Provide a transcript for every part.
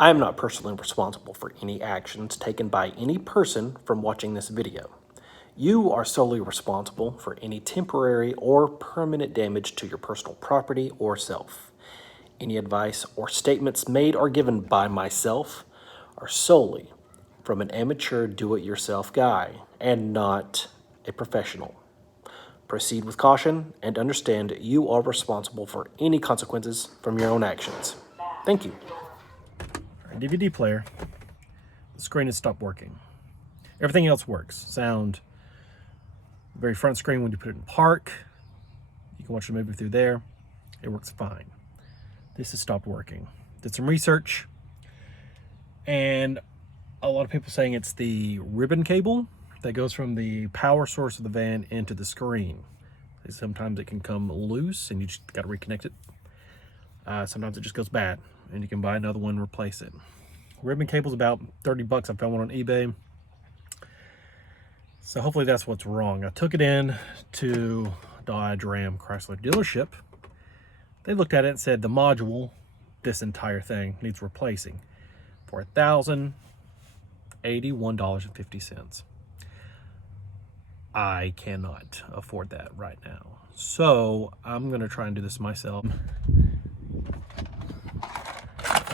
I am not personally responsible for any actions taken by any person from watching this video. You are solely responsible for any temporary or permanent damage to your personal property or self. Any advice or statements made or given by myself are solely from an amateur do-it-yourself guy and not a professional. Proceed with caution and understand you are responsible for any consequences from your own actions. Thank you. Our DVD player, the screen has stopped working. Everything else works. Sound, the very front screen when you put it in park, you can watch a movie through there. It works fine. This has stopped working. Did some research, and a lot of people saying it's the ribbon cable that goes from the power source of the van into the screen. Sometimes it can come loose and you just got to reconnect it. Sometimes it just goes bad and you can buy another one and replace it. Ribbon cable's about 30 bucks. I found one on eBay. So hopefully that's what's wrong. I took it in to Dodge Ram Chrysler dealership. They looked at it and said the module, this entire thing, needs replacing for $1,081.50. I cannot afford that right now. So I'm gonna try and do this myself.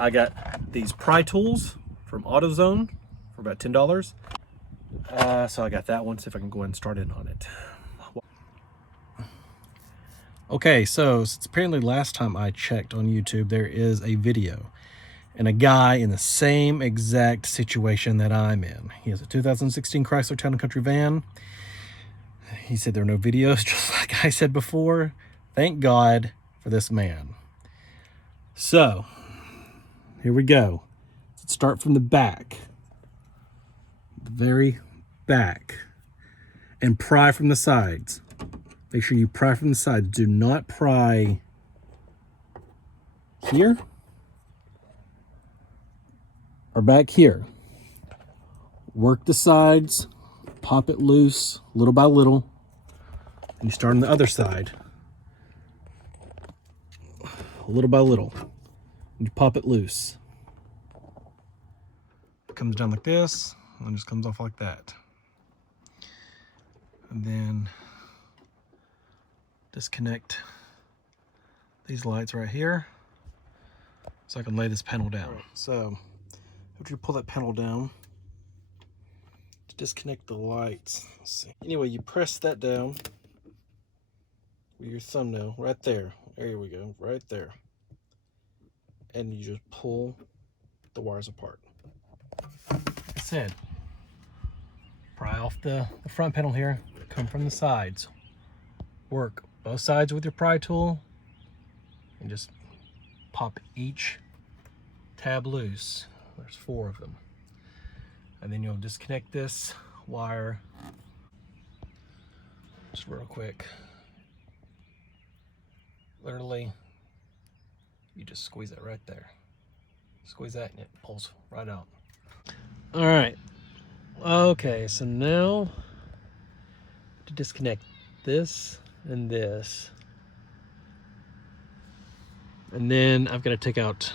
I got these pry tools from AutoZone for about $10. So I got that one, see if I can go ahead and start in on it. Okay, so since apparently last time I checked on YouTube, there is a video and a guy in the same exact situation that I'm in. He has a 2016 Chrysler Town & Country van. He said there are no videos, just like I said before. Thank God for this man. So, here we go. Let's start from the back. The very back. And pry from the sides. Make sure you pry from the sides. Do not pry here or back here. Work the sides, pop it loose little by little. And you start on the other side. Little by little. And you pop it loose. It comes down like this and just comes off like that. And then disconnect these lights right here so I can lay this panel down. Right, so after you pull that panel down, to disconnect the lights, let's see. Anyway, you press that down with your thumbnail right there. There we go, right there. And you just pull the wires apart. Like I said, pry off the front panel here, come from the sides. Work both sides with your pry tool and just pop each tab loose. There's 4 of them. And then you'll disconnect this wire just real quick. Literally, you just squeeze it right there. Squeeze that and it pulls right out. All right. Okay, so now to disconnect this and this. And then I've got to take out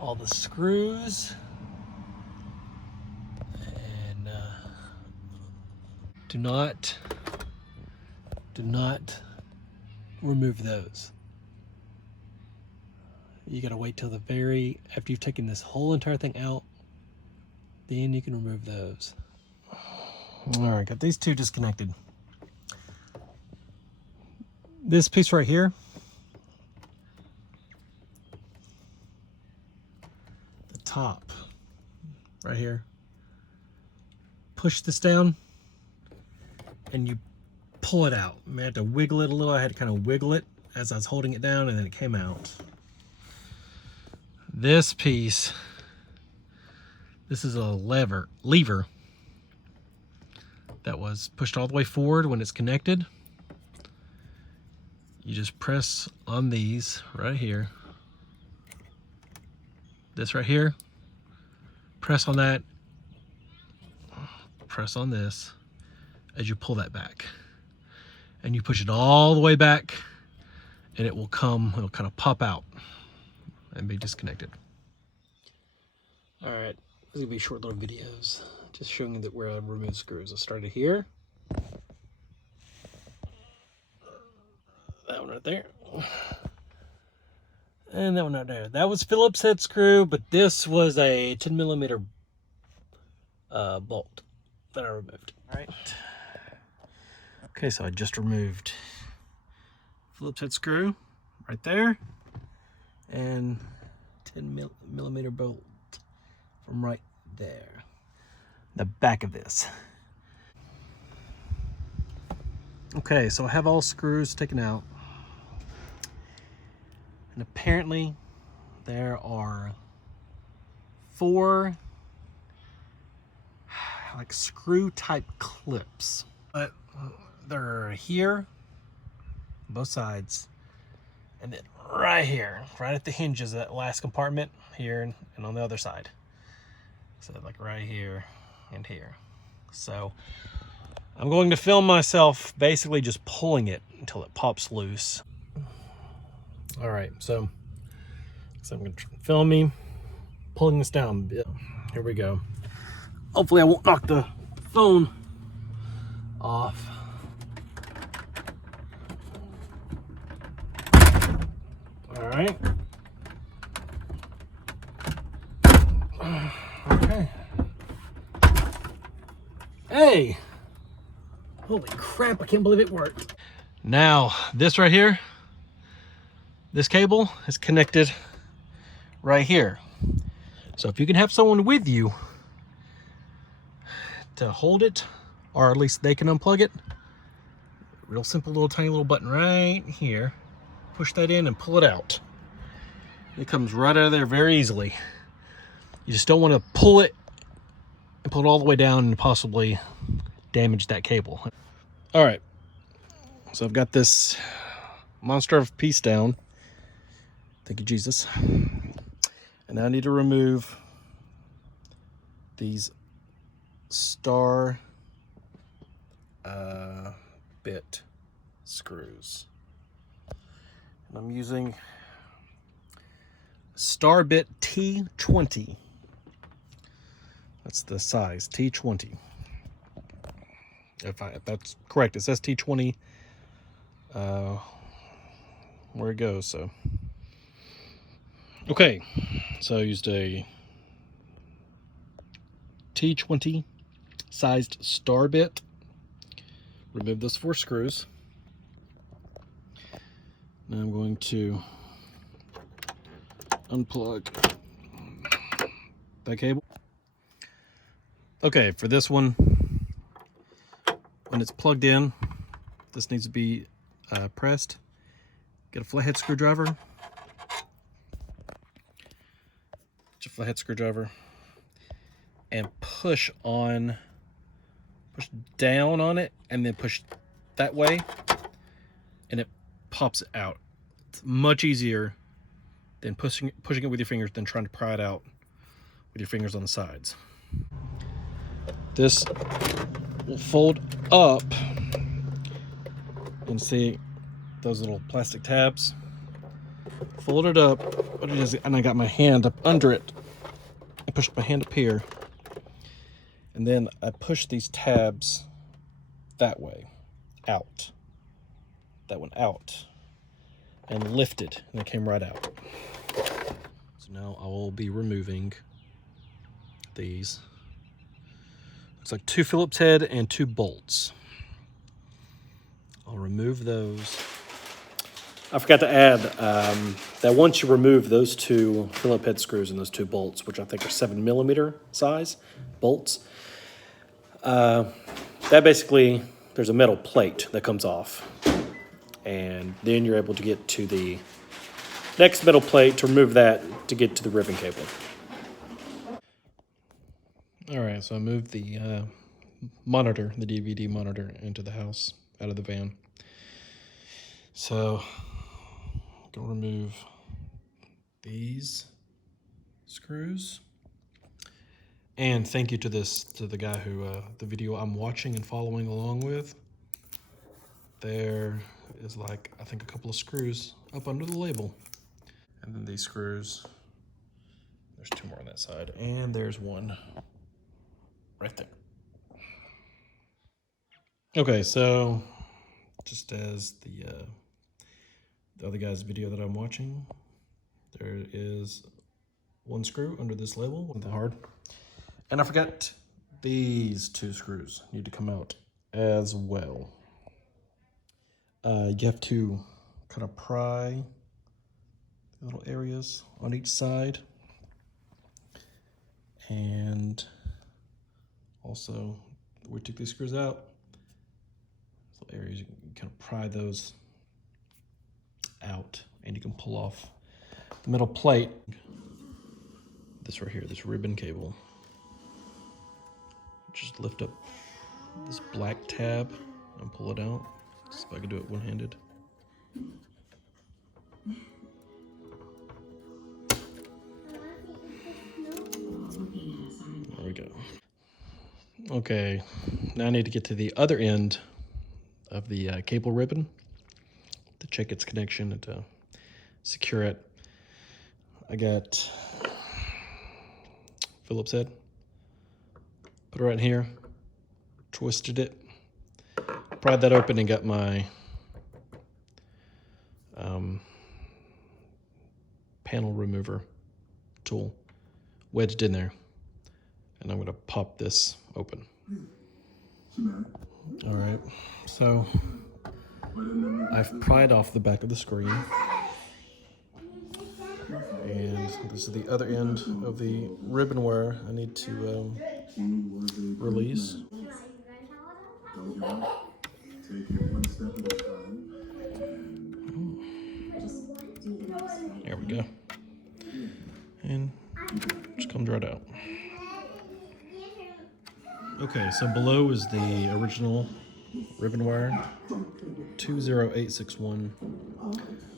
all the screws and do not remove those. You got to wait till the very, after you've taken this whole entire thing out, then you can remove those. All right, got these 2 disconnected. This piece right here, the top right here, push this down and you pull it out. I had to wiggle it a little. I had to kind of wiggle it as I was holding it down and then it came out. This piece, this is a lever that was pushed all the way forward when it's connected. You just press on these right here. This right here. Press on that. Press on this as you pull that back. and you push it all the way back and it will come, it'll kind of pop out and be disconnected. All right, these are gonna be short little videos, just showing you that where I remove screws. I started here. That one right there. And that one right there. That was Phillips head screw, but this was a 10 millimeter bolt that I removed. All right. Okay, so I just removed Phillips head screw right there and 10 millimeter bolt from right there. The back of this. Okay, so I have all screws taken out. And apparently there are 4 like screw type clips. But they're here, both sides, and then right here, right at the hinges, that last compartment here and on the other side. So like right here and here. So I'm going to film myself basically just pulling it until it pops loose. All right, so I'm going to film me pulling this down a bit. Here we go. Hopefully I won't knock the phone off. All right. Okay. Hey! Holy crap, I can't believe it worked. Now, this right here, this cable is connected right here. So if you can have someone with you to hold it, or at least they can unplug it, real simple little tiny little button right here. Push that in and pull it out. It comes right out of there very easily. You just don't want to pull it and pull it all the way down and possibly damage that cable. All right, so I've got this monster of a piece down. Thank you, Jesus. And now I need to remove these star bit screws. And I'm using star bit T20. That's the size, T20. If that's correct, it says T20 where it goes. So okay, so I used a T20 sized star bit. Remove those 4 screws. Now I'm going to unplug that cable. Okay, for this one, when it's plugged in, this needs to be pressed. Get a flathead screwdriver. Get your flathead screwdriver and push down on it, and then push that way, and it pops it out. It's much easier than pushing it with your fingers than trying to pry it out with your fingers on the sides. This will fold up, and see those little plastic tabs. Fold it up, and I got my hand up under it. I pushed my hand up here, and then I push these tabs that way, out. That went out, and lifted, and it came right out. So now I will be removing these. Looks like 2 Phillips head and 2 bolts. I'll remove those. I forgot to add that once you remove those 2 Phillips head screws and those 2 bolts, which I think are 7 millimeter size bolts, that basically, there's a metal plate that comes off. And then you're able to get to the next metal plate to remove that to get to the ribbon cable. All right, so I moved the monitor, the DVD monitor, into the house, out of the van. So I'm gonna remove these screws. And thank you to the guy who, the video I'm watching and following along with. There is like, I think, a couple of screws up under the label. And then these screws. There's 2 more on that side, and there's one right there. Okay, so just as the other guy's video that I'm watching, there is 1 screw under this label with the hard. And I forgot these 2 screws need to come out as well. You have to kind of pry the little areas on each side. And also, we took these screws out. Little areas, you can kind of pry those out, and you can pull off the metal plate. This right here, this ribbon cable. Just lift up this black tab and pull it out. See if I can do it one-handed. There we go. Okay, now I need to get to the other end of the cable ribbon to check its connection and to secure it. I got Phillips head. Put it right in here, twisted it, pried that open, and got my panel remover tool wedged in there. And I'm going to pop this open. All right, so I've pried off the back of the screen. And this is the other end of the ribbon wire I need to release. There we go. And just comes right out. Okay, so below is the original ribbon wire, 20861.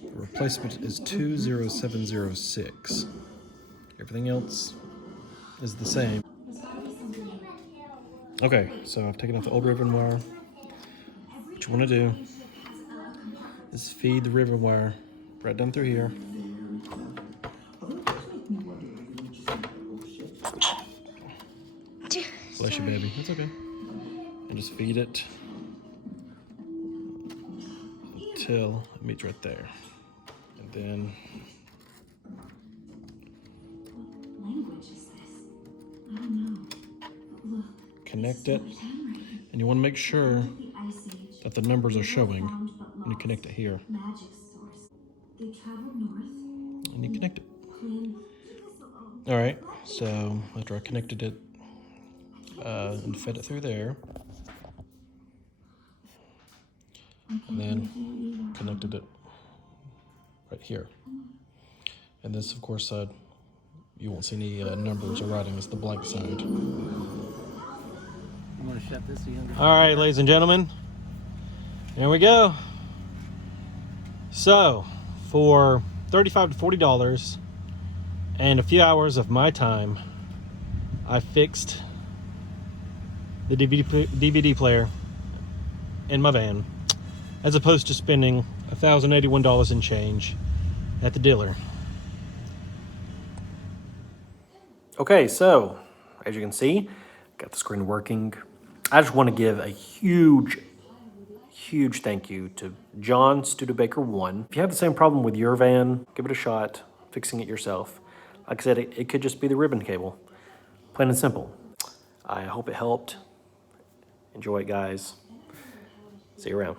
The replacement is 20706. Everything else is the same. Okay, so I've taken off the old ribbon wire. What you want to do is feed the ribbon wire right down through here. Bless you, baby. It's okay. And just feed it until it meets right there. And then connect it. And you want to make sure that the numbers are showing when you connect it here. And you connect it. All right, so after I connected it and fed it through there, and then connected it right here. And this, of course, side, you won't see any numbers or writing. It's the blank side. You want to shut this in? All right, ladies and gentlemen, here we go. So, for $35 to $40 and a few hours of my time, I fixed the DVD player in my van, as opposed to spending $1,081 and change at the dealer. Okay, so as you can see, got the screen working. I just want to give a huge thank you to John Studebaker 1. If you have the same problem with your van, give it a shot, fixing it yourself. Like I said, it could just be the ribbon cable, plain and simple. I hope it helped. Enjoy it, guys. See you around.